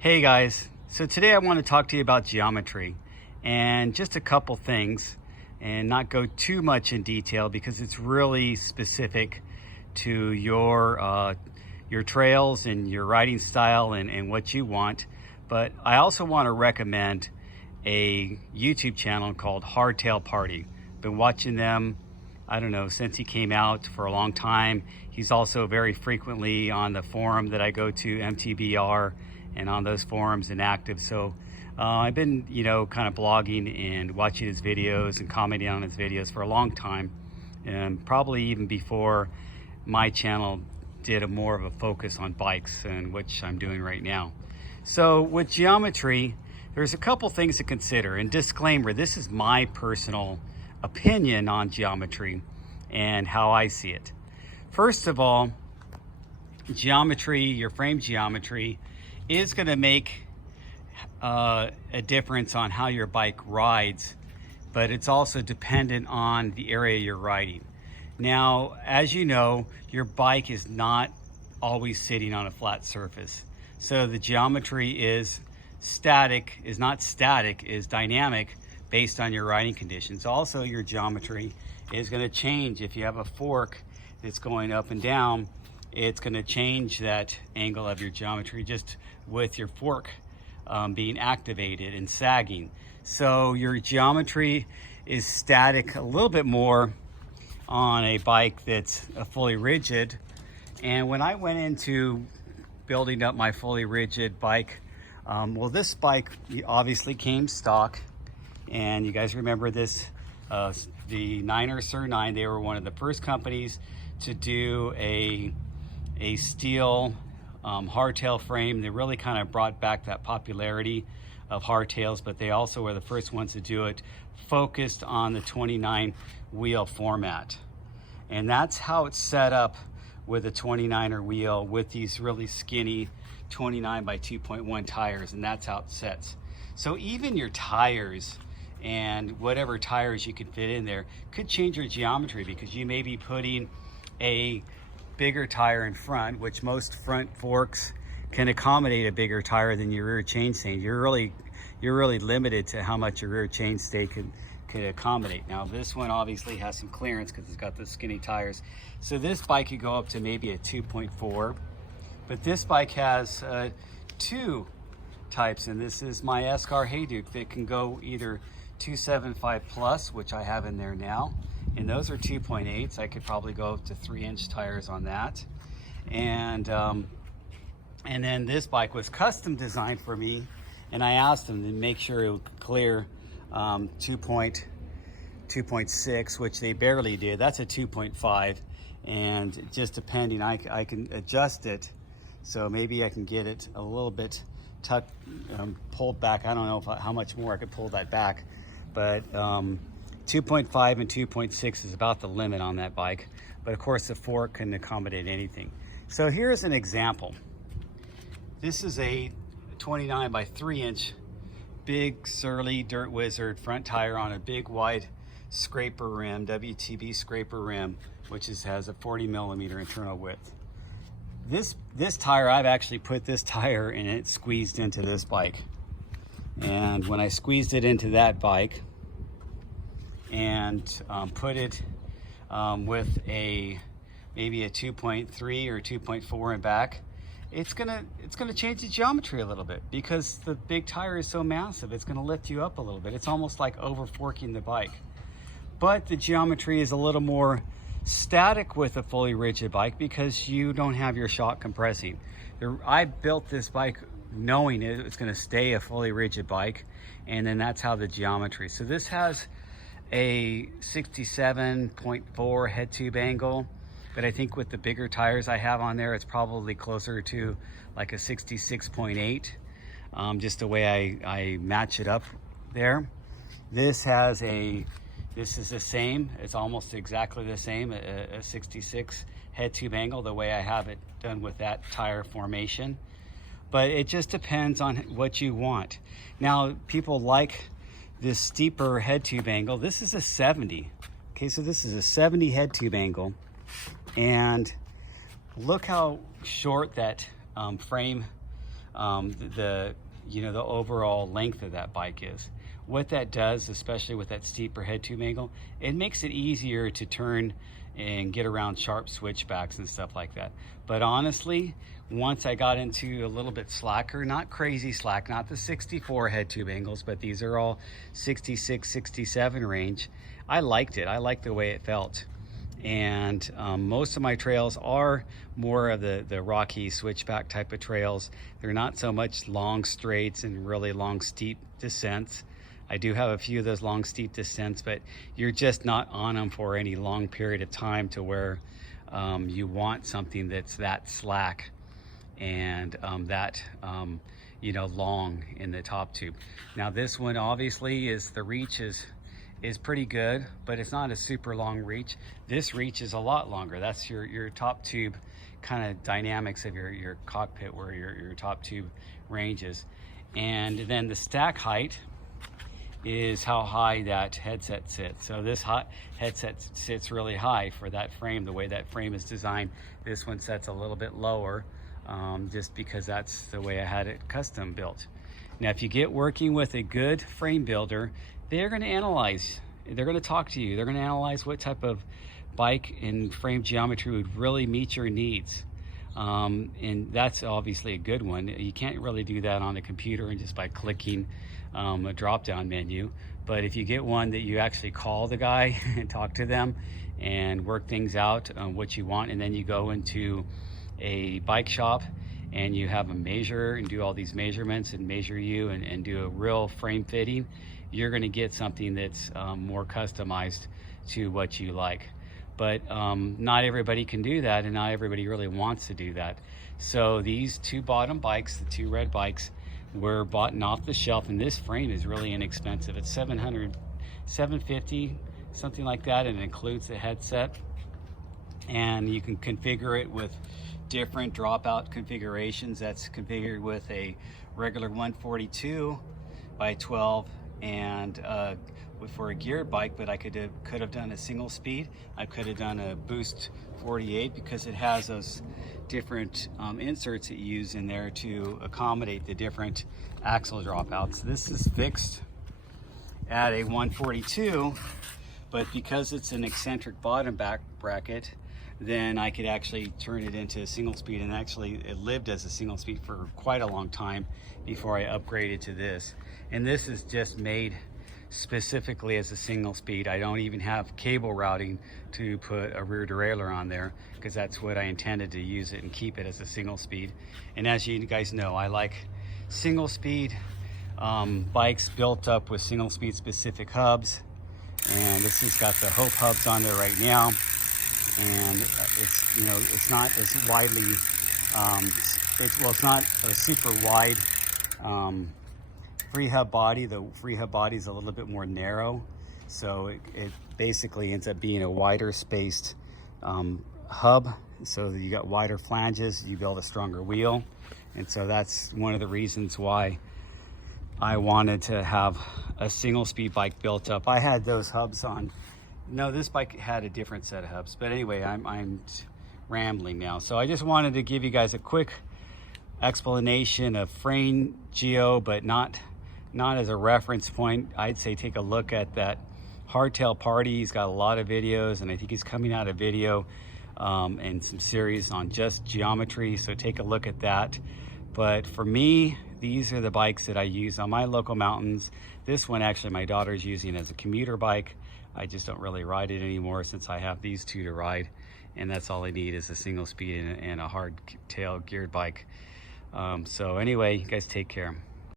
Hey guys, so today I want to talk to you about geometry and just a couple things and not go too much in detail because it's really specific to your trails and your riding style and what you want. But I also want to recommend a YouTube channel called Hardtail Party. Been watching them, I don't know, since he came out for a long time. He's also very frequently on the forum that I go to, MTBR, and on those forums and active. So I've been, kind of blogging and watching his videos and commenting on his videos for a long time, and probably even before my channel did more of a focus on bikes, and which I'm doing right now. So with geometry, there's a couple things to consider. And disclaimer, this is my personal opinion on geometry and how I see it. First of all, geometry, your frame geometry, is going to make a difference on how your bike rides, but it's also dependent on the area you're riding. Now, as you know, your bike is not always sitting on a flat surface. So the geometry is not static, is dynamic based on your riding conditions. Also, your geometry is going to change. If you have a fork that's going up and down, it's going to change that angle of your geometry just with your fork being activated and sagging. So your geometry is static a little bit more on a bike that's fully rigid. And when I went into building up my fully rigid bike, well, this bike obviously came stock, and you guys remember this, the Niner Sur 9, they were one of the first companies to do a steel hardtail frame. They really kind of brought back that popularity of hardtails, but they also were the first ones to do it focused on the 29 wheel format. And that's how it's set up with a 29er wheel with these really skinny 29 by 2.1 tires, and that's how it sets. So even your tires and whatever tires you can fit in there could change your geometry, because you may be putting a bigger tire in front, which most front forks can accommodate a bigger tire than your rear chainstay. You're really limited to how much your rear chainstay could accommodate. Now this one obviously has some clearance because it's got the skinny tires. So this bike could go up to maybe a 2.4, but this bike has two types, and this is my Escar Hayduke that can go either 275 plus, which I have in there now, and those are 2.8s. I could probably go up to 3-inch tires on that. And then this bike was custom designed for me, and I asked them to make sure it would clear 2.6, which they barely did. That's a 2.5, and just depending, I can adjust it, so maybe I can get it a little bit pulled back. I don't know how much more I could pull that back, but 2.5 and 2.6 is about the limit on that bike. But of course the fork can accommodate anything. So here's an example. This is a 29 by 3-inch big surly Dirt Wizard front tire on a big wide scraper rim, WTB scraper rim, which has a 40 millimeter internal width. This tire, I've actually put this tire and it squeezed into this bike. And when I squeezed it into that bike and put it with maybe a 2.3 or 2.4 in back, it's gonna change the geometry a little bit, because the big tire is so massive. It's gonna lift you up a little bit. It's almost like over forking the bike. But the geometry is a little more static with a fully rigid bike because you don't have your shock compressing. I built this bike knowing it's going to stay a fully rigid bike, and then that's how the geometry. So this has a 67.4 head tube angle, but I think with the bigger tires I have on there, it's probably closer to like a 66.8, just the way I match it up there. This is the same, it's almost exactly the same, a 66 head tube angle, the way I have it done with that tire formation. But it just depends on what you want. Now, people like this steeper head tube angle. This is a 70. Okay, so this is a 70 head tube angle. And look how short that frame the overall length of that bike is. What that does, especially with that steeper head tube angle, it makes it easier to turn and get around sharp switchbacks and stuff like that. But honestly, once I got into a little bit slacker, not crazy slack, not the 64 head tube angles, but these are all 66, 67 range, I liked it. I liked the way it felt. And most of my trails are more of the rocky switchback type of trails. They're not so much long straights and really long steep descents. I do have a few of those long steep descents, but you're just not on them for any long period of time to where you want something that's that slack and long in the top tube. Now this one obviously is, the reach is pretty good, but it's not a super long reach. This reach is a lot longer. That's your top tube kind of dynamics of your cockpit, where your top tube ranges. And then the stack height is how high that headset sits. So this headset sits really high for that frame, the way that frame is designed. This one sets a little bit lower, just because that's the way I had it custom built. Now, if you get working with a good frame builder, they're going to analyze, they're going to talk to you, they're going to analyze what type of bike and frame geometry would really meet your needs. And that's obviously a good one. You can't really do that on a computer and just by clicking a drop-down menu. But if you get one that you actually call the guy and talk to them and work things out, what you want, and then you go into a bike shop and you have them measure and do all these measurements and measure you and do a real frame fitting, you're going to get something that's more customized to what you like. But not everybody can do that, and not everybody really wants to do that. So these two bottom bikes, the two red bikes, were bought off the shelf, and this frame is really inexpensive. It's $750, something like that, and it includes the headset. And you can configure it with different dropout configurations. That's configured with a regular 142 by 12 and for a geared bike, but I could have done a single speed. I could have done a boost 48 because it has those different inserts that you use in there to accommodate the different axle dropouts. This is fixed at a 142, but because it's an eccentric bottom back bracket, then I could actually turn it into a single speed, and actually it lived as a single speed for quite a long time before I upgraded to this. And this is just made specifically as a single speed. I don't even have cable routing to put a rear derailleur on there, because that's what I intended to use it and keep it as a single speed. And as you guys know, I like single speed bikes built up with single speed specific hubs. And this has got the Hope hubs on there right now. And it's not as widely, it's not a super wide free hub body. The free hub body is a little bit more narrow, so it basically ends up being a wider spaced hub, so that you got wider flanges, you build a stronger wheel. And so that's one of the reasons why I wanted to have a single speed bike built up. I had those hubs on. No, this bike had a different set of hubs, but anyway, I'm rambling now. So I just wanted to give you guys a quick explanation of frame geo, but not as a reference point. I'd say take a look at that Hardtail Party. He's got a lot of videos, and I think he's coming out a video and some series on just geometry, so take a look at that. But for me, these are the bikes that I use on my local mountains. This one actually my daughter's using as a commuter bike. I just don't really ride it anymore since I have these two to ride, and that's all I need is a single speed and a hardtail geared bike. So anyway, you guys take care.